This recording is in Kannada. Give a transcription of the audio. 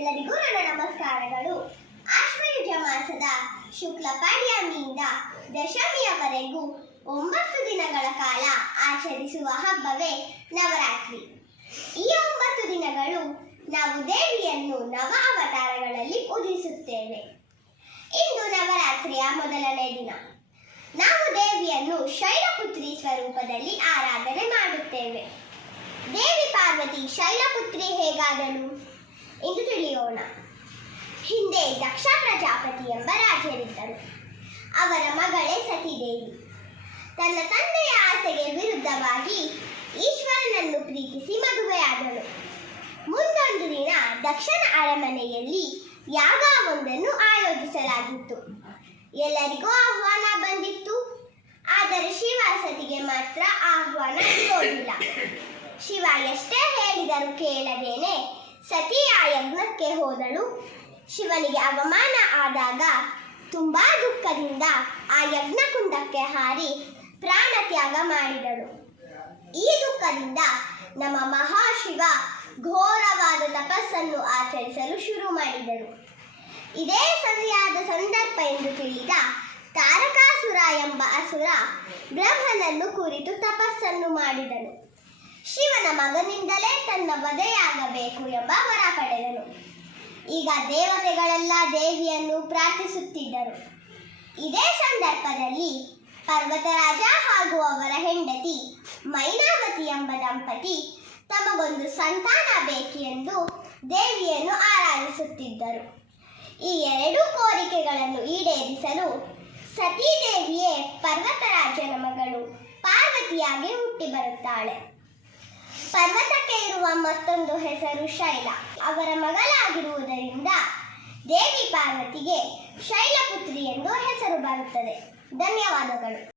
ಎಲ್ಲರಿಗೂ ನನ್ನ ನಮಸ್ಕಾರಗಳು. ಆಶ್ವಯುಜ ಮಾಸದ ಶುಕ್ಲ ಪಾಡ್ಯಮಿಯಿಂದ ದಶಮಿಯವರೆಗೂ ಒಂಬತ್ತು ದಿನಗಳ ಕಾಲ ಆಚರಿಸುವ ಹಬ್ಬವೇ ನವರಾತ್ರಿ. ಈ ಒಂಬತ್ತು ದಿನಗಳು ನಾವು ದೇವಿಯನ್ನು ನವ ಅವತಾರಗಳಲ್ಲಿ ಪೂಜಿಸುತ್ತೇವೆ. ಇಂದು ನವರಾತ್ರಿಯ ಮೊದಲನೇ ದಿನ. ನಾವು ದೇವಿಯನ್ನು ಶೈಲಪುತ್ರಿ ಸ್ವರೂಪದಲ್ಲಿ ಆರಾಧನೆ ಮಾಡುತ್ತೇವೆ. ದೇವಿ ಪಾರ್ವತಿ ಶೈಲಪುತ್ರಿ ಹೇಗಾದಳು? ಎಂದು ತಿಳಿಯೋಣ. ಹಿಂದೆ ದಕ್ಷ ಪ್ರಜಾಪತಿ ಎಂಬ ರಾಜರಿದ್ದರು. ಅವರ ಮಗಳೇ ಸತಿದೇವಿ. ತನ್ನ ತಂದೆಯ ಆಸೆಗೆ ವಿರುದ್ಧವಾಗಿ ಈಶ್ವರನನ್ನು ಪ್ರೀತಿಸಿ ಮದುವೆಯಾದಳು. ಮುಂದೊಂದು ದಿನ ದಕ್ಷನ ಅರಮನೆಯಲ್ಲಿ ಯಾಗ ಒಂದನ್ನು ಆಯೋಜಿಸಲಾಗಿತ್ತು. ಎಲ್ಲರಿಗೂ ಆಹ್ವಾನ ಬಂದಿತ್ತು. ಆದರೆ ಶಿವ ಸತಿಗೆ ಮಾತ್ರ ಆಹ್ವಾನ ಇರೋದಿಲ್ಲ. ಶಿವ ಎಷ್ಟೇ ಹೇಳಿದರೂ ಕೇಳದೇನೆ, ಸತಿ ಆ ಯಜ್ಞಕ್ಕೆ ಹೋದಳು. ಶಿವನಿಗೆ ಅವಮಾನ ಆದಾಗ ತುಂಬಾ ದುಃಖದಿಂದ ಆ ಯಜ್ಞಕುಂಡಕ್ಕೆ ಹಾರಿ ಪ್ರಾಣ ತ್ಯಾಗ ಮಾಡಿದಳು. ಈ ದುಃಖದಿಂದ ನಮ್ಮ ಮಹಾಶಿವ ಘೋರವಾದ ತಪಸ್ಸನ್ನು ಆಚರಿಸಲು ಶುರು ಮಾಡಿದರು. ಇದೇ ಸರಿಯಾದ ಸಂದರ್ಭ ಎಂದು ತಿಳಿದ ತಾರಕಾಸುರ ಎಂಬ ಅಸುರ ಬ್ರಹ್ಮನನ್ನು ಕುರಿತು ತಪಸ್ಸನ್ನು ಮಾಡಿದನು. ಶಿವನ ಮಗನಿಂದಲೇ ತನ್ನ ವಧೆಯಾಗಬೇಕು ಎಂಬ ವರ ಪಡೆದನು. ಈಗ ದೇವತೆಗಳೆಲ್ಲ ದೇವಿಯನ್ನು ಪ್ರಾರ್ಥಿಸುತ್ತಿದ್ದರು. ಇದೇ ಸಂದರ್ಭದಲ್ಲಿ ಪರ್ವತರಾಜ ಹಾಗೂ ಅವರ ಹೆಂಡತಿ ಮೈನಾವತಿ ಎಂಬ ದಂಪತಿ ತಮಗೊಂದು ಸಂತಾನ ಬೇಕೆಂದು ದೇವಿಯನ್ನು ಆರಾಧಿಸುತ್ತಿದ್ದರು. ಈ ಎರಡೂ ಕೋರಿಕೆಗಳನ್ನು ಈಡೇರಿಸಲು ಸತೀದೇವಿಯೇ ಪರ್ವತರಾಜನ ಮಗಳು ಪಾರ್ವತಿಯಾಗಿ ಹುಟ್ಟಿ ಬರುತ್ತಾಳೆ. ಪರ್ವತಕ್ಕೆ ಇರುವ ಮತ್ತೊಂದು ಹೆಸರು ಶೈಲ. ಅವರ ಮಗಳಾಗಿರುವುದರಿಂದ ದೇವಿ ಪಾರ್ವತಿಗೆ ಶೈಲಪುತ್ರಿ ಎಂದು ಹೆಸರು ಬರುತ್ತದೆ. ಧನ್ಯವಾದಗಳು.